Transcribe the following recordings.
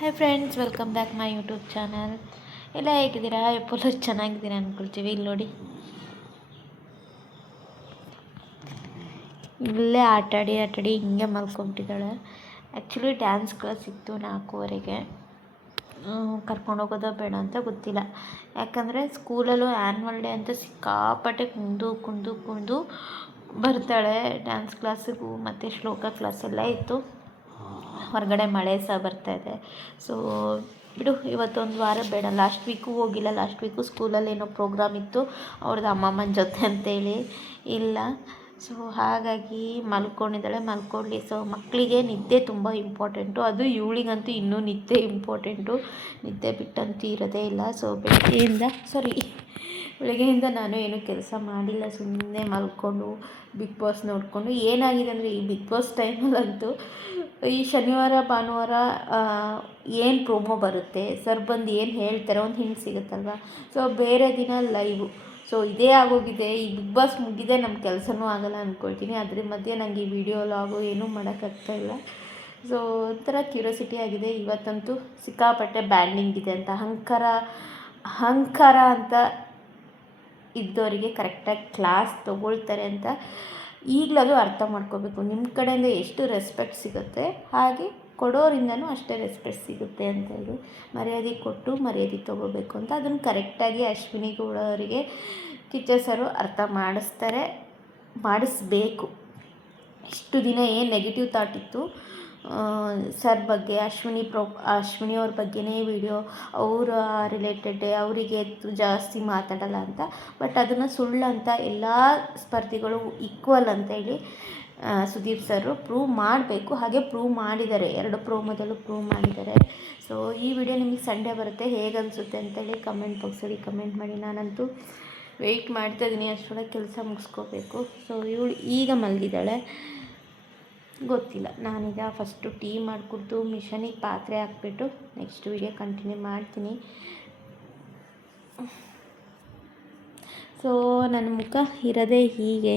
Hi friends, welcome back my YouTube channel. ಎಲ್ಲ ಹೇಗಿದ್ದೀರಾ? ಎಪ್ಪಲು ಚೆನ್ನಾಗಿದ್ದೀರಾ ಅಂದ್ಕೊಳ್ತೀವಿ. ಇಲ್ಲಿ ನೋಡಿ, ಇಲ್ಲೇ ಆಟಾಡಿ ಹಿಂಗೆ ಮಲ್ಕೊಂಬಿಟ್ಟಿದ್ದಾಳೆ. ಆ್ಯಕ್ಚುಲಿ ಡ್ಯಾನ್ಸ್ ಕ್ಲಾಸ್ ಇತ್ತು 4:15ಗೆ. ಕರ್ಕೊಂಡು ಹೋಗೋದೋ ಬೇಡ ಅಂತ ಗೊತ್ತಿಲ್ಲ. ಯಾಕಂದರೆ ಸ್ಕೂಲಲ್ಲೂ ಆ್ಯನ್ವಲ್ ಡೇ ಅಂತ ಸಿಕ್ಕಾಪಟ್ಟೆ ಕುಂದು ಬರ್ತಾಳೆ. ಡ್ಯಾನ್ಸ್ ಕ್ಲಾಸಿಗೂ ಮತ್ತು ಶ್ಲೋಕ ಕ್ಲಾಸೆಲ್ಲ ಇತ್ತು. ಹೊರಗಡೆ ಮಳೆ ಸಹ ಬರ್ತಾಯಿದೆ. ಸೊ ಬಿಡು, ಇವತ್ತೊಂದು ವಾರ ಬೇಡ. ಲಾಸ್ಟ್ ವೀಕು ಹೋಗಿಲ್ಲ. ಲಾಸ್ಟ್ ವೀಕು ಸ್ಕೂಲಲ್ಲಿ ಏನೋ ಪ್ರೋಗ್ರಾಮ್ ಇತ್ತು ಅವ್ರದ್ದು ಅಮ್ಮಮ್ಮನ ಜೊತೆ ಅಂತೇಳಿ ಇಲ್ಲ. ಸೊ ಹಾಗಾಗಿ ಮಲ್ಕೊಳ್ಳಿ. ಸೊ ಮಕ್ಕಳಿಗೆ ನಿದ್ದೆ ತುಂಬ ಇಂಪಾರ್ಟೆಂಟು. ಅದು ಇವಳಿಗಂತೂ ಇನ್ನೂ ನಿದ್ದೆ ಇಂಪಾರ್ಟೆಂಟು. ನಿದ್ದೆ ಬಿಟ್ಟಂತೂ ಇರೋದೇ ಇಲ್ಲ. ಸೊ ಬೆಳಗ್ಗೆಯಿಂದ ನಾನು ಏನೂ ಕೆಲಸ ಮಾಡಿಲ್ಲ. ಸುಮ್ಮನೆ ಮಲ್ಕೊಂಡು ಬಿಗ್ ಬಾಸ್ ನೋಡಿಕೊಂಡು. ಏನಾಗಿದೆ ಅಂದರೆ, ಈ ಬಿಗ್ ಬಾಸ್ ಟೈಮಲ್ಲಂತೂ ಈ ಶನಿವಾರ ಭಾನುವಾರ ಏನು ಪ್ರೋಮೋ ಬರುತ್ತೆ, ಸರ್ ಬಂದು ಏನು ಹೇಳ್ತಾರೆ, ಒಂದು ಹಿಂಟ್ ಸಿಗುತ್ತಲ್ವ. ಸೊ ಬೇರೆ ದಿನ ಲೈವು. ಸೊ ಇದೇ ಆಗೋಗಿದೆ. ಈ ಬಿಗ್ ಬಾಸ್ ಮುಗಿದೆ ನಮ್ಮ ಕೆಲಸನೂ ಆಗಲ್ಲ ಅಂದ್ಕೊಳ್ತೀನಿ. ಅದ್ರ ಮಧ್ಯೆ ನನಗೆ ಈ ವಿಡಿಯೋ ಲಾಗು ಏನೂ ಮಾಡೋಕ್ಕಾಗ್ತಾಯಿಲ್ಲ. ಸೊ ಒಂಥರ ಕ್ಯೂರಿಯಾಸಿಟಿ ಆಗಿದೆ. ಇವತ್ತಂತೂ ಸಿಕ್ಕಾಪಟ್ಟೆ ಬ್ಯಾಂಡಿಂಗ್ ಇದೆ ಅಂತ, ಅಹಂಕಾರ ಅಂತ ಇದ್ದವರಿಗೆ ಕರೆಕ್ಟಾಗಿ ಕ್ಲಾಸ್ ತೊಗೊಳ್ತಾರೆ ಅಂತ ಈಗಲೂ ಅರ್ಥ ಮಾಡ್ಕೋಬೇಕು. ನಿಮ್ಮ ಕಡೆಯಿಂದ ಎಷ್ಟು ರೆಸ್ಪೆಕ್ಟ್ ಸಿಗುತ್ತೆ, ಹಾಗೆ ಕೊಡೋರಿಂದನೂ ಅಷ್ಟೇ ರೆಸ್ಪೆಕ್ಟ್ ಸಿಗುತ್ತೆ ಅಂತ ಹೇಳಿ ಮರ್ಯಾದೆ ಕೊಟ್ಟು ಮರ್ಯಾದೆ ತೊಗೋಬೇಕು ಅಂತ ಅದನ್ನು ಕರೆಕ್ಟಾಗಿ ಅಶ್ವಿನಿ ಗೌಡ ಅವರಿಗೆ ಕಿಚ್ಚ ಸರು ಅರ್ಥ ಮಾಡಿಸ್ಬೇಕು. ಇಷ್ಟು ದಿನ ಏನು ನೆಗೆಟಿವ್ ಥಾಟ್ ಇತ್ತು ಸರ್ ಬಗ್ಗೆ, ಅಶ್ವಿನಿ ಅವ್ರ ಬಗ್ಗೆನೇ ವಿಡಿಯೋ, ಅವರ ರಿಲೇಟೆಡ್ ಅವರಿಗೆ ಜಾಸ್ತಿ ಮಾತಾಡಲ್ಲ ಅಂತ. ಬಟ್ ಅದನ್ನು ಸುಳ್ಳಂತ ಎಲ್ಲ ಸ್ಪರ್ಧಿಗಳು ಈಕ್ವಲ್ ಅಂತೇಳಿ ಸುದೀಪ್ ಸರು ಪ್ರೂವ್ ಮಾಡಬೇಕು. ಹಾಗೆ ಪ್ರೂವ್ ಮಾಡಿದ್ದಾರೆ. 2 ಪ್ರೋಮೋದಲ್ಲೂ ಪ್ರೂವ್ ಮಾಡಿದ್ದಾರೆ. ಸೊ ಈ ವಿಡಿಯೋ ನಿಮಗೆ ಸಂಡೇ ಬರುತ್ತೆ. ಹೇಗೆ ಅನಿಸುತ್ತೆ ಅಂತೇಳಿ ಕಮೆಂಟ್ ಬಾಕ್ಸಲ್ಲಿ ಕಮೆಂಟ್ ಮಾಡಿ. ನಾನಂತೂ ವೆಯ್ಟ್ ಮಾಡ್ತಾಯಿದ್ದೀನಿ. ಅಷ್ಟರೊಳಗೆ ಕೆಲಸ ಮುಗಿಸ್ಕೋಬೇಕು. ಸೊ ಇವಳು ಈಗ ಮಲಗಿದ್ದಾಳೆ. ಗೊತ್ತಿಲ್ಲ. ನಾನೀಗ ಫಸ್ಟು ಟೀ ಮಾಡಿಕೊಡ್ತು ಮಿಷನಿಗೆ ಪಾತ್ರೆ ಹಾಕ್ಬಿಟ್ಟು ನೆಕ್ಸ್ಟ್ ವಿಡಿಯೋ ಕಂಟಿನ್ಯೂ ಮಾಡ್ತೀನಿ. ಸೊ ನನ್ನ ಮುಖ ಇರೋದೇ ಹೀಗೆ.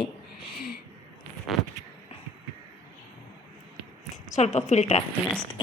ಸ್ವಲ್ಪ ಫಿಲ್ಟ್ರ್ ಹಾಕ್ತೀನಿ ಅಷ್ಟೇ.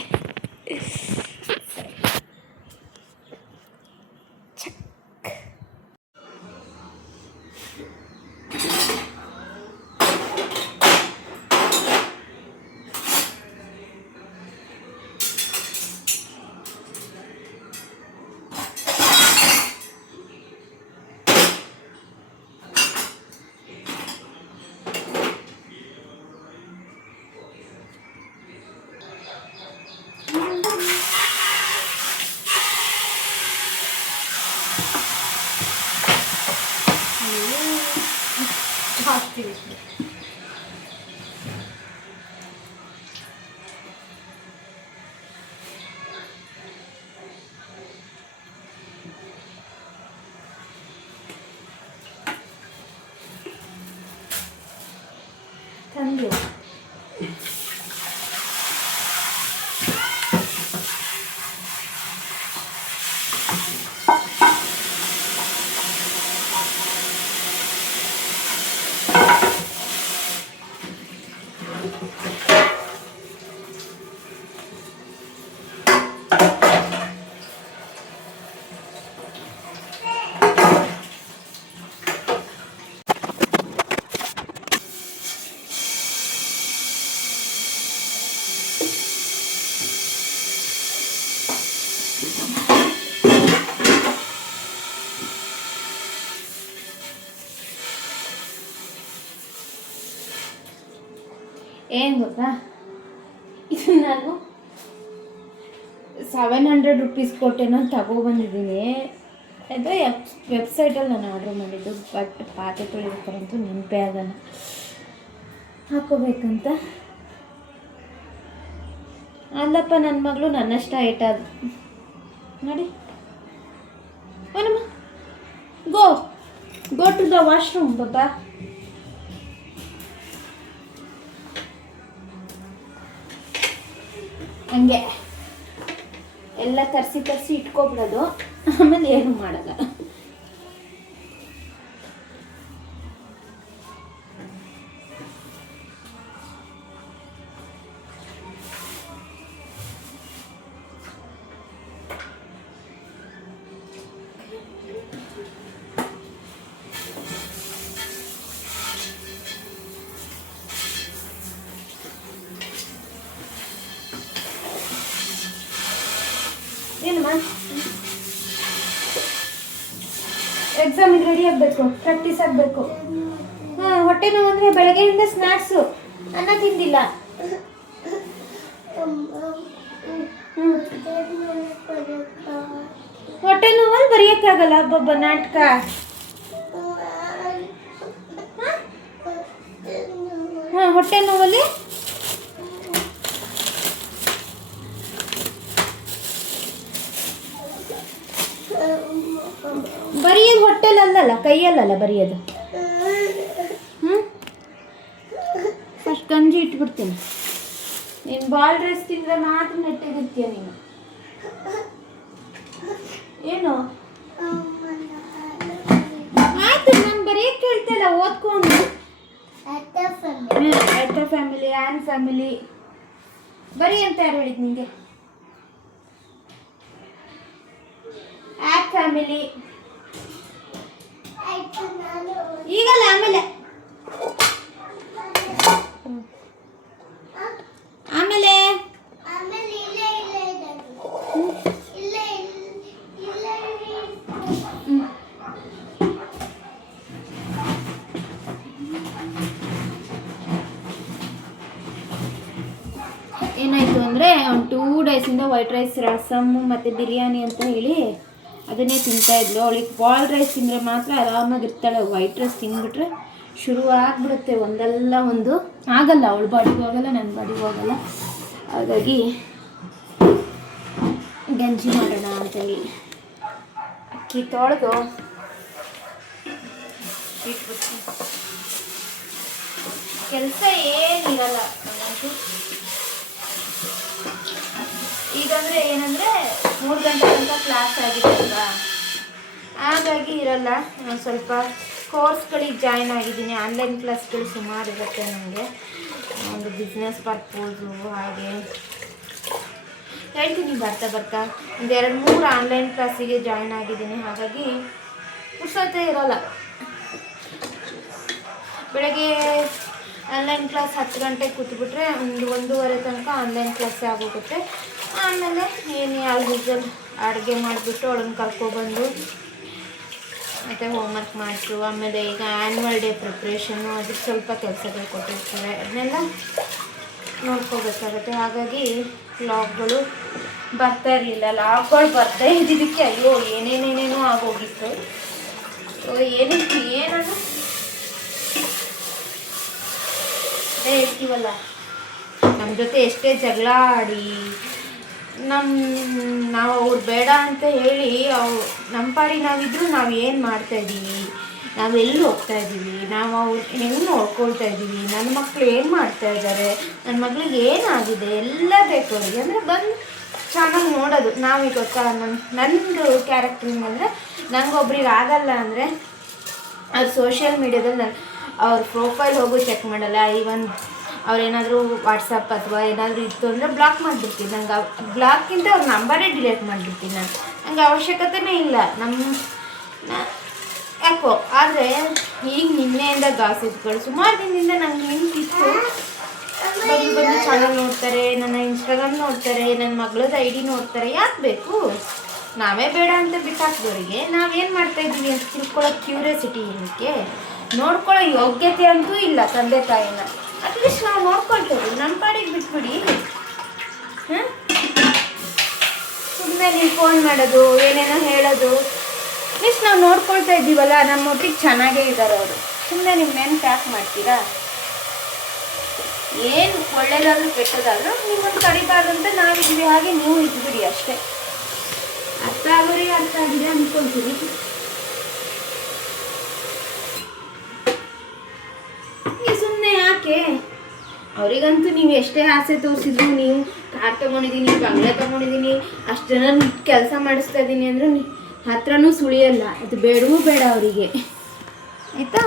ತಂದು ಏನು ಗೊತ್ತಾ, ಇದು ನಾನು 700 ರೂಪೀಸ್ ಕೊಟ್ಟೇನೋ ತಗೊಬಂದಿದ್ದೀನಿ. ಅದು ವೆಬ್ಸೈಟಲ್ಲಿ ನಾನು ಆರ್ಡ್ರ್ ಮಾಡಿದ್ದು. ಬಟ್ ಪಾತ್ರೆ ತೊಳಿಬೇಕಂತೂ ನೆನಪೇ ಆಗಲ್ಲ ಹಾಕೋಬೇಕಂತ. ಅಲ್ಲಪ್ಪ, ನನ್ನ ಮಗಳು ನನ್ನಷ್ಟು ಐಟ ಅದು ನೋಡಿ. ಗೋ ಟು ದ ವಾಶ್ರೂಮ್ ಬಾಬಾ. ಹಂಗೆ ಎಲ್ಲ ತರಿಸಿ ಇಟ್ಕೊಬಿಡೋದು, ಆಮೇಲೆ ಏನು ಮಾಡಲ್ಲ. ಏನಮ್ಮ ಎಕ್ಸಾಮಿಗೆ ರೆಡಿ ಆಗಬೇಕು, ಪ್ರಾಕ್ಟೀಸ್ ಆಗಬೇಕು. ಹಾಂ, ಹೊಟ್ಟೆ ನೋವು ಅಂದರೆ ಬೆಳಗ್ಗೆಯಿಂದ ಸ್ನ್ಯಾಕ್ಸು, ಅನ್ನ ತಿಂದಿಲ್ಲ. ಹೊಟ್ಟೆ ನೋವಲ್ಲಿ ಬರೆಯೋಕ್ಕಾಗಲ್ಲ ಒಬ್ಬೊಬ್ಬ ನಾಟಕ. ಹಾಂ, ಹೊಟ್ಟೆ ನೋವಲ್ಲಿ ಬರೆಯೋದು ಹೊಟ್ಟೆಲಲ್ಲ, ಕೈಯಲ್ಲಲ್ಲ ಬರೆಯೋದು. ಫಸ್ಟ್ ಗಂಜಿ ಇಟ್ಬಿಡ್ತೀನಿ. ನೀನು ಬಾಲ್ ರೈಸ್ ತಿಂದರೆ ಮಾತ್ರ ನೆಟ್ಟಗಿರ್ತೀಯ ನೀನು. ಏನು ಆಯ್ತು, ನಾನು ಬರೆಯಕ್ಕೆ ಹೇಳ್ತಾ ಇಲ್ಲ, ಓದ್ಕೊಂಡು. ಎಟ್ಟ ಫ್ಯಾಮಿಲಿ, ಆ್ಯನ್ ಫ್ಯಾಮಿಲಿ ಬರೀ ಅಂತ ಯಾರು ಹೇಳಿದ್ ನಿಂಗೆ? ಆ್ಯಪ್ ಫ್ಯಾಮಿಲಿ ಈಗಲ್ಲ, ಆಮೇಲೆ ಆಮೇಲೆ ಏನಾಯಿತು ಅಂದರೆ ಒಂದು 2 ಡೇಸಿಂದ ವೈಟ್ ರೈಸ್, ರಸಮ್ಮು ಮತ್ತು ಬಿರಿಯಾನಿ ಅಂತ ಹೇಳಿ ಅದನ್ನೇ ತಿಂತಾಯಿದ್ಲು. ಅವಳಿಗೆ ಬಾಲ್ ರೈಸ್ ತಿಂದರೆ ಮಾತ್ರ ಆರಾಮಾಗಿರ್ತಾಳೆ. ವೈಟ್ ರೈಸ್ ತಿಂದ್ಬಿಟ್ರೆ ಶುರು ಆಗಿಬಿಡುತ್ತೆ ಒಂದಲ್ಲ ಒಂದು. ಆಗಲ್ಲ, ಅವಳ ಬಾಡಿಗೂ ಆಗಲ್ಲ, ನನ್ನ ಬಾಡಿಗೂ ಆಗಲ್ಲ. ಹಾಗಾಗಿ ಗಂಜಿ ಮಾಡೋಣ ಅಂತೇಳಿ ಅಕ್ಕಿ ತೊಳೆದು ಇಟ್ಬಿಡ್ತೀನಿ. ಕೆಲಸ ಏನಿರಲ್ಲ ನನಗಂತೂ. ಈಗಂದರೆ ಏನಂದರೆ 3 ಗಂಟೆ ತನಕ ಕ್ಲಾಸ್ ಆಗಿದೆ ಅಲ್ವಾ, ಹಾಗಾಗಿ ಇರಲ್ಲ. ಸ್ವಲ್ಪ ಕೋರ್ಸ್ಗಳಿಗೆ ಜಾಯ್ನ್ ಆಗಿದ್ದೀನಿ. ಆನ್ಲೈನ್ ಕ್ಲಾಸ್ಗಳು ಸುಮಾರು ಇರುತ್ತೆ ನನಗೆ, ಒಂದು ಬಿಸ್ನೆಸ್ ಪರ್ಪೋಸು. ಹಾಗೆ ಹೇಳ್ತೀನಿ ಬರ್ತಾ ಬರ್ತಾ. 1-2-3 ಆನ್ಲೈನ್ ಕ್ಲಾಸಿಗೆ ಜಾಯ್ನ್ ಆಗಿದ್ದೀನಿ. ಹಾಗಾಗಿ ಪುರ್ಸೊತ್ತೇ ಇರೋಲ್ಲ. ಬೆಳಗ್ಗೆ ಆನ್ಲೈನ್ ಕ್ಲಾಸ್ 10 ಗಂಟೆಗೆ ಕೂತ್ಬಿಟ್ರೆ 1-1:30 ತನಕ ಆನ್ಲೈನ್ ಕ್ಲಾಸೇ ಆಗೋಗುತ್ತೆ. ಆಮೇಲೆ ಏನು ಯೂಸಲ್ ಅಡುಗೆ ಮಾಡಿಬಿಟ್ಟು ಅವಳನ್ನು ಕರ್ಕೊಬಂದು ಮತ್ತು ಹೋಮ್ವರ್ಕ್ ಮಾಡಿಸು. ಆಮೇಲೆ ಈಗ ಆ್ಯನ್ಯುವಲ್ ಡೇ ಪ್ರಿಪ್ರೇಷನ್ನು, ಅದಕ್ಕೆ ಸ್ವಲ್ಪ ಕೆಲಸಗಳು ಕೊಟ್ಟಿರ್ತಾರೆ, ಅದನ್ನೆಲ್ಲ ನೋಡ್ಕೋಬೇಕಾಗತ್ತೆ. ಹಾಗಾಗಿ ಲಾಗ್ಗಳು ಬರ್ತಾ ಇರಲಿಲ್ಲ. ಲಾಗ್ಗಳು ಬರ್ತಾ ಇದ್ದಿದ್ದಕ್ಕೆ ಅಯ್ಯೋ ಏನೇನೇನೇನೋ ಆಗೋಗಿತ್ತು. ಏನದು ಅದೇ ಹೇಳ್ತೀವಲ್ಲ, ನಮ್ಮ ಜೊತೆ ಎಷ್ಟೇ ಜಗಳ ಆಡಿ ನಾವು ಅವ್ರು ಬೇಡ ಅಂತ ಹೇಳಿ ನಮ್ಮ ಪಾಡಿ ನಾವಿದ್ರೂ ನಾವು ಏನು ಮಾಡ್ತಾಯಿದ್ದೀವಿ, ನಾವು ಎಲ್ಲಿ ಹೋಗ್ತಾಯಿದ್ದೀವಿ, ನಾವು ಅವ್ರು ಹೆಂಗೆ ನೋಡ್ಕೊಳ್ತಾ ಇದ್ದೀವಿ, ನನ್ನ ಮಕ್ಕಳು ಏನು ಮಾಡ್ತಾಯಿದ್ದಾರೆ, ನನ್ನ ಮಗಳಿಗೆ ಏನಾಗಿದೆ ಎಲ್ಲ ಬೇಕು ಅವರಿಗೆ ಅಂದರೆ ಬಂದು ಚೆನ್ನಾಗಿ ನೋಡೋದು. ನಾವೀಗ ಗೊತ್ತಾ, ನನ್ನದು ಕ್ಯಾರೆಕ್ಟ್ರಿಂಗ್ ಅಂದರೆ ನನಗೊಬ್ರಿಗೆ ಆಗಲ್ಲ ಅಂದರೆ ಅದು ಸೋಷಿಯಲ್ ಮೀಡ್ಯಾದಲ್ಲಿ ಅವ್ರ ಪ್ರೊಫೈಲ್ ಹೋಗು ಚೆಕ್ ಮಾಡಲ್ಲ. ಈವನ್ ಅವ್ರೇನಾದರೂ ವಾಟ್ಸಪ್ ಅಥವಾ ಏನಾದರೂ ಇತ್ತು ಅಂದರೆ ಬ್ಲಾಕ್ ಮಾಡಿಬಿಡ್ತೀನಿ. ನಂಗೆ ಬ್ಲಾಕ್ಗಿಂತ ಅವ್ರ ನಂಬರೇ ಡಿಲೀಟ್ ಮಾಡಿಬಿಡ್ತೀನಿ. ನಂಗೆ ಅವಶ್ಯಕತೆಯೇ ಇಲ್ಲ ಯಾಕೋ. ಆದರೆ ಈಗ ನಿನ್ನೆಯಿಂದ ಗಾಸಿಪ್ಗಳು ಸುಮಾರು ದಿನದಿಂದ ನಂಗೆ ನಿಂತಿತ್ತು. ಬಂದು ಚಾನಲ್ ನೋಡ್ತಾರೆ, ನನ್ನ ಇನ್ಸ್ಟಾಗ್ರಾಮ್ ನೋಡ್ತಾರೆ, ನನ್ನ ಮಗಳದ್ದು ID ನೋಡ್ತಾರೆ. ಯಾಕೆ ಬೇಕು? ನಾವೇ ಬೇಡ ಅಂತ ಬಿಟ್ಟಾಕ್ದವರಿಗೆ ನಾವೇನು ಮಾಡ್ತಾಯಿದ್ದೀವಿ ಅಂತ ತಿಳ್ಕೊಳ್ಳೋ ಕ್ಯೂರಿಯಾಸಿಟಿ ಏನಕ್ಕೆ? ನೋಡ್ಕೊಳ್ಳೋ ಯೋಗ್ಯತೆ ಅಂತೂ ಇಲ್ಲ ತಂದೆ ತಾಯಿನ. ಅಟ್ಲೀಸ್ಟ್ ನಾವು ನೋಡ್ಕೊಳ್ತೇವೆ, ನಮ್ಮ ಪಾಡಿಗೆ ಬಿಟ್ಬಿಡಿ. ಸುಮ್ಮನೆ ನೀವು ಫೋನ್ ಮಾಡೋದು, ಏನೇನೋ ಹೇಳೋದು. ಅಟ್ಲೀಸ್ಟ್ ನಾವು ನೋಡ್ಕೊಳ್ತಾ ಇದ್ದೀವಲ್ಲ, ನಮ್ಮೊಟ್ಟಿಗೆ ಚೆನ್ನಾಗೇ ಇದ್ದಾರೆ ಅವರು. ಸುಮ್ಮನೆ ನಿಮ್ಮ ನೆನ್ಪು ಯಾಕೆ ಮಾಡ್ತೀರಾ? ಏನು ಒಳ್ಳೇದಾದರೂ ಕೆಟ್ಟದಾದರೂ ನಿಮ್ಮನ್ನು ಕಡಿಬಾರ್ದು ಅಂತ ನಾವಿದ್ವಿ, ಹಾಗೆ ನೀವು ಇದ್ಬಿಡಿ ಅಷ್ಟೇ. ಅರ್ಥ ಆಗೋರಿಗೆ ಅರ್ಥ ಆಗಿದೆ ಅಂದ್ಕೊಳ್ತೀನಿ. ಸುಮ್ಮನೆ ಯಾಕೆ? ಅವರಿಗಂತೂ ನೀವು ಎಷ್ಟೇ ಆಸೆ ತೋರಿಸಿದ್ರು, ನೀವು ಕಾರ್ ತೊಗೊಂಡಿದ್ದೀನಿ, ಬಂಗ್ಲೆ ತೊಗೊಂಡಿದ್ದೀನಿ, ಅಷ್ಟು ಜನ ಕೆಲಸ ಮಾಡಿಸ್ತಾ ಇದ್ದೀನಿ ಅಂದರೆ ಹತ್ರನೂ ಸುಳಿಯಲ್ಲ. ಅದು ಬೇಡವೂ ಬೇಡ ಅವರಿಗೆ, ಆಯಿತಾ?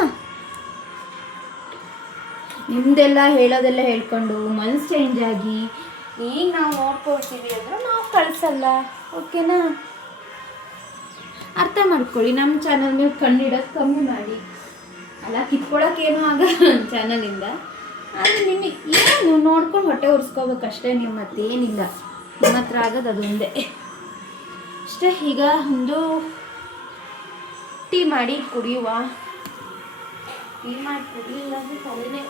ನಿಮ್ಮದೆಲ್ಲ ಹೇಳೋದೆಲ್ಲ ಹೇಳ್ಕೊಂಡು ಮನಸ್ಸು ಚೇಂಜ್ ಆಗಿ ಈಗ ನಾವು ನೋಡ್ಕೊಳ್ತೀವಿ ಅಂದರೆ ನಾವು ಕಳಿಸಲ್ಲ. ಓಕೆನಾ? ಅರ್ಥ ಮಾಡ್ಕೊಳ್ಳಿ. ನಮ್ಮ ಚಾನಲ್ ಮೇಲೆ ಕಣ್ಣಿಡೋದು ಕಮ್ಮಿ ಮಾಡಿ. ಅಲ್ಲ, ಕಿತ್ಕೊಳ್ಳೋಕ್ಕೇನೂ ಆಗಲ್ಲ ನನ್ನ ಚಾನಲಿಂದ. ಆದರೆ ನಿಮಗೆ ಏನು ನೋಡ್ಕೊಂಡು ಹೊಟ್ಟೆ ಉರ್ಸ್ಕೋಬೇಕಷ್ಟೇ. ನಿಮ್ಮ ಮತ್ತೇನಿಲ್ಲ, ನಿಮ್ಮ ಹತ್ರ ಆಗೋದು ಅದೊಂದೇ. ಅಷ್ಟೇ. ಈಗ ಒಂದು ಟೀ ಮಾಡಿ ಕುಡಿಯುವ. ಟೀ ಮಾಡಿ ಕುಡಿಲಿಲ್ಲ ಅಂದರೆ ತಲೆನೇ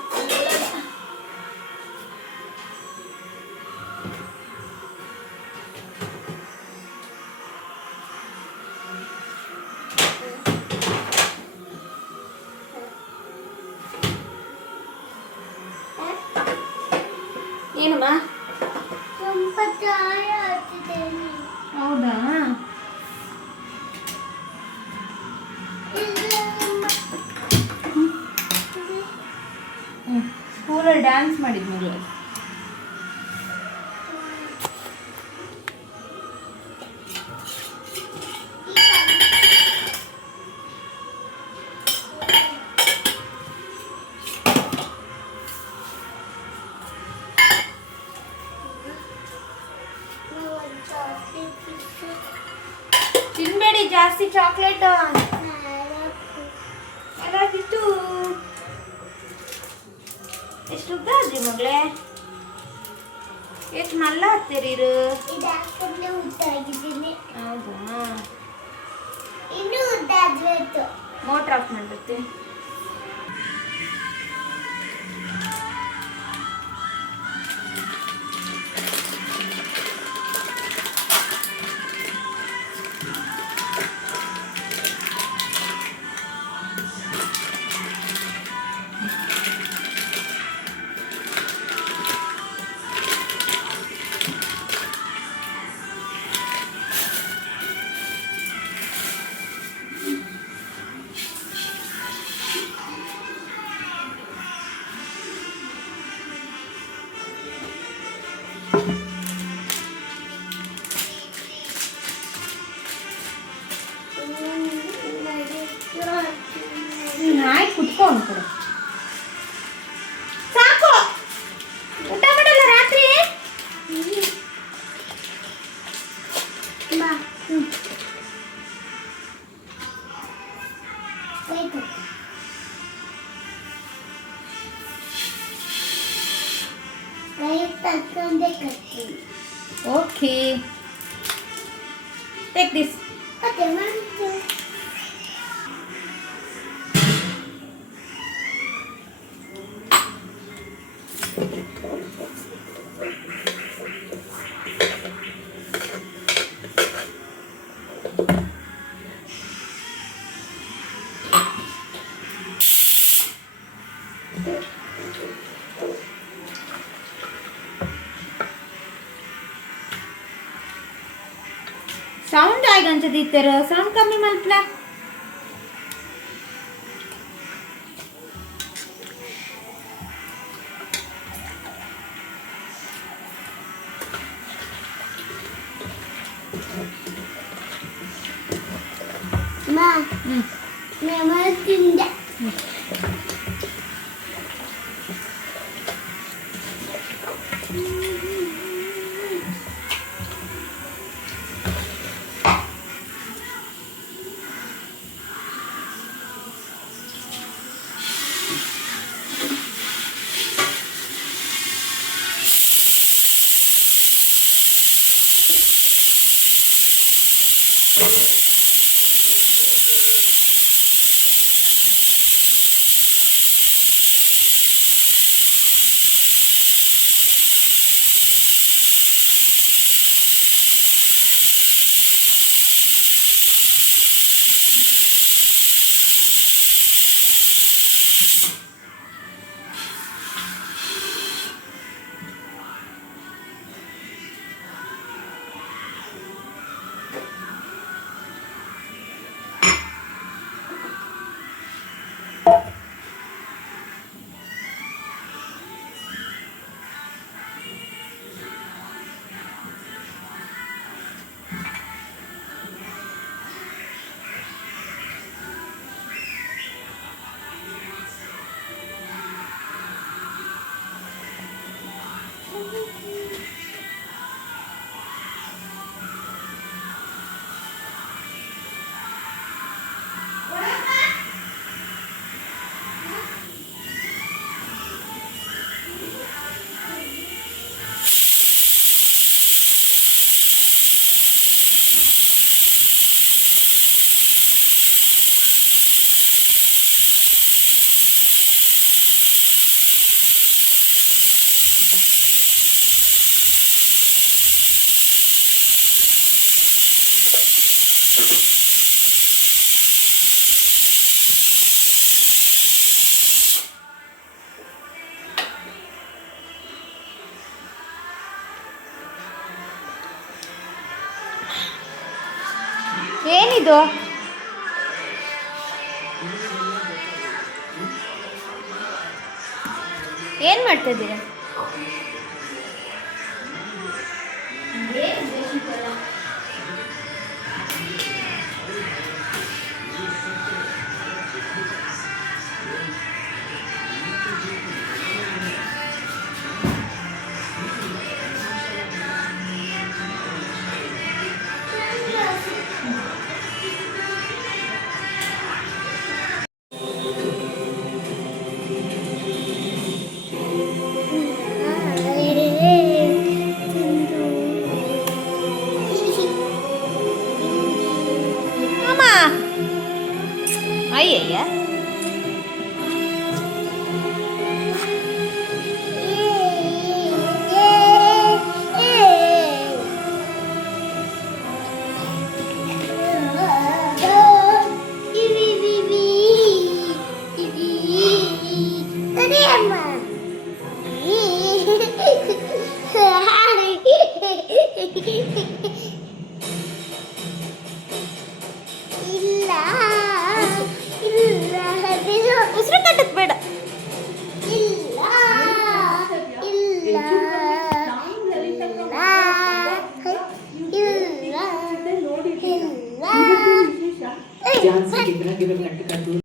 ಏನಮ್ಮ ಹೌದಾ? ಸ್ಕೂಲಲ್ಲಿ ಡ್ಯಾನ್ಸ್ ಮಾಡಿದ್ಮೇಲೆ ತಿನ್ಬೇಡಿ ಜಾಸ್ತಿ ಚಾಕ್ಲೇಟ್. ಎಲ್ಲಾಕಿತ್ತು ಎಷ್ಟು ಉದ್ದ ಆದ್ರಿ ಮಗಳೇ? ಎಷ್ಟು ಮಲ್ಲ ಹತ್ತೀರಿರು? ಹೌದಾ? ಇನ್ನೂ ಉದ್ದ ಆದ್ರೆ ಮೋಟ್ರ್ ಆಫ್ ಮಾಡ್ಬಿಡ್ತಿ. ನಾಯಿ ಕುತ್ಕೊ ಅನ್ಕೊಡು. ಸಾಕು, ಊಟ ಮಾಡಲ್ಲ ರಾತ್ರಿ? Okay, take this. साउंड आएगा अंजदि तेरा साउंड कमी मल्पला मां मैं मर किंदा ಏನಿದು? ಏನು ಮಾಡ್ತಾ ಇದ್ದೀರಾ? ಅಮ್ಮ ಅಯ್ಯಯ್ಯ ಇಲ್ಲ ಇಲ್ಲ ಉಸಿರು ಕಟ್ಟಕ್ ಬೇಡ. ಇಲ್ಲ ಇಲ್ಲ ಇಲ್ಲ ಇಲ್ಲ